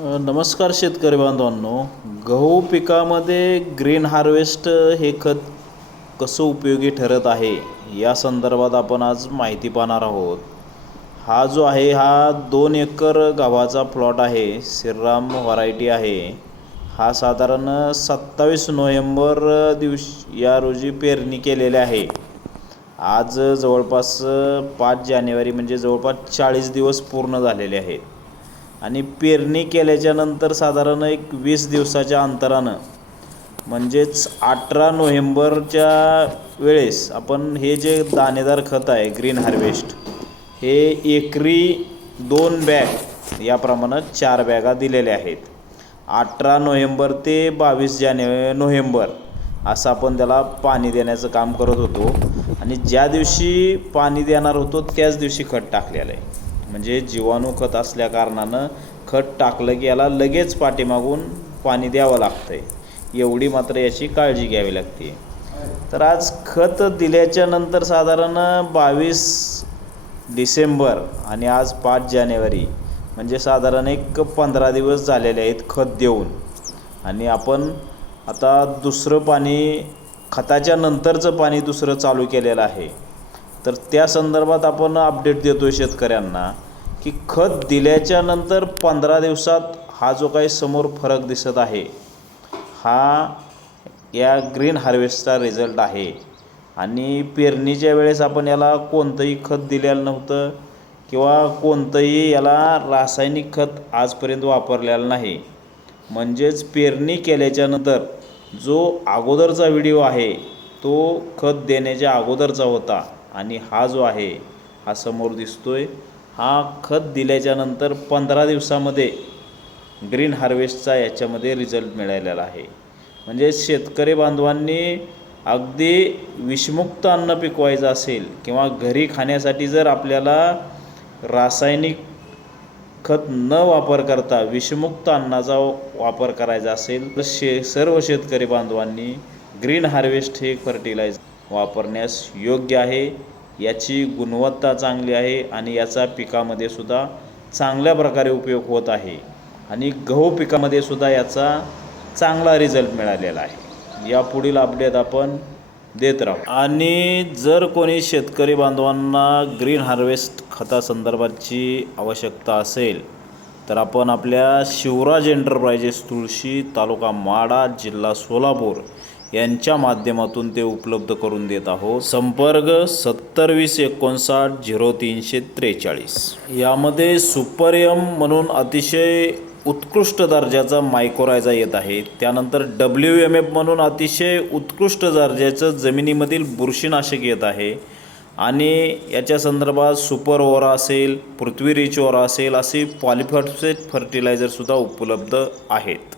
नमस्कार शेतकरी बांधवांनो. गहू पिकामध्ये ग्रीन हार्वेस्ट हे खत कसं उपयोगी ठरत आहे या संदर्भात आपण आज माहिती पाहणार आहोत. हा जो आहे हा दोन एकर गव्हाचा प्लॉट आहे श्रीराम व्हरायटी आहे. हा साधारण सत्तावीस नोव्हेंबर दिवस या रोजी पेरणी केलेली आहे. आज जवळपास पाच जानेवारी म्हणजे जवळपास चाळीस दिवस पूर्ण झालेले आहेत. आणि पेरणी केल्याच्यानंतर साधारण एक वीस दिवसाच्या अंतरानं म्हणजेच अठरा नोव्हेंबरच्या वेळेस आपण हे जे दाणेदार खत आहे ग्रीन हार्वेस्ट हे एकरी दोन बॅग याप्रमाणे चार बॅगा दिलेल्या आहेत. अठरा नोव्हेंबर ते बावीस जानेवारी नोव्हेंबर असं आपण त्याला पाणी देण्याचं काम करत होतो. आणि ज्या दिवशी पाणी देणार होतो त्याच दिवशी खत टाकलेलं आहे. म्हणजे जीवाणू खत असल्या कारणानं खत टाकलं की याला लगेच पाठीमागून पाणी द्यावं लागतं आहे एवढी मात्र याची काळजी घ्यावी लागते. तर आज खत दिल्याच्या नंतर साधारण बावीस डिसेंबर आणि आज पाच जानेवारी म्हणजे साधारण एक पंधरा दिवस झालेले आहेत खत देऊन. आणि आपण आता दुसरं पाणी खताच्या नंतरचं पाणी दुसरं चालू केलेलं आहे. तर त्या संदर्भात आपण अपडेट देतो आहे शेतकऱ्यांना. की खत दिल्याच्या नंतर पंधरा दिवसात हा जो काही समोर फरक दिसत आहे हा या ग्रीन हार्वेस्टचा रिझल्ट आहे. आणि पेरणीच्या वेळेस आपण याला कोणतंही खत दिलेलं नव्हतं किंवा कोणतंही याला रासायनिक खत आजपर्यंत वापरलेलं नाही. म्हणजेच पेरणी केल्याच्यानंतर जो अगोदरचा व्हिडिओ आहे तो खत देण्याच्या अगोदरचा होता आणि हा जो आहे हा समोर दिसतोय. हा खत दिल्याच्यानंतर पंधरा दिवसामध्ये ग्रीन हार्वेस्टचा याच्यामध्ये रिझल्ट मिळालेला आहे. म्हणजे शेतकरी बांधवांनी अगदी विषमुक्त अन्न पिकवायचं असेल किंवा घरी खाण्यासाठी जर आपल्याला रासायनिक खत न वापर करता विषमुक्त अन्नाचा वापर करायचा असेल तर शे सर्व शेतकरी बांधवांनी ग्रीन हार्वेस्ट हे फर्टिलायझर वापरण्यास योग्य आहे. याची गुणवत्ता चांगली आहे आणि याचा पिकामध्ये सुद्धा चांगल्या प्रकारे उपयोग होत आहे. आणि गहू पिकामध्ये सुद्धा याचा चांगला रिझल्ट मिळालेला आहे. या पुढील अपडेट आपण देत राहू. आणि जर कोणी शेतकरी बांधवांना ग्रीन हार्वेस्ट खतासंदर्भाची आवश्यकता असेल तर आपण आपल्या शिवराज एंटरप्राइजेस तुळशी तालुका माडा जिल्हा सोलापूर यांच्या माध्यमातून ते उपलब्ध करून देत आहोत. संपर्क सत्तर वीस एकोणसाठ झिरो तीनशे त्रेचाळीस. यामध्ये सुपरयम म्हणून अतिशय उत्कृष्ट दर्जाचा मायकोरायझा येत आहे. त्यानंतर डब्ल्यू एम एफ म्हणून अतिशय उत्कृष्ट दर्जाचं जमिनीमधील बुरशीनाशक येत आहे. आणि याच्या संदर्भात सुपर ओरा असेल पृथ्वी रिच ओरा असेल असे पॉलिफॉस्फेट फर्टिलायझरसुद्धा उपलब्ध आहेत.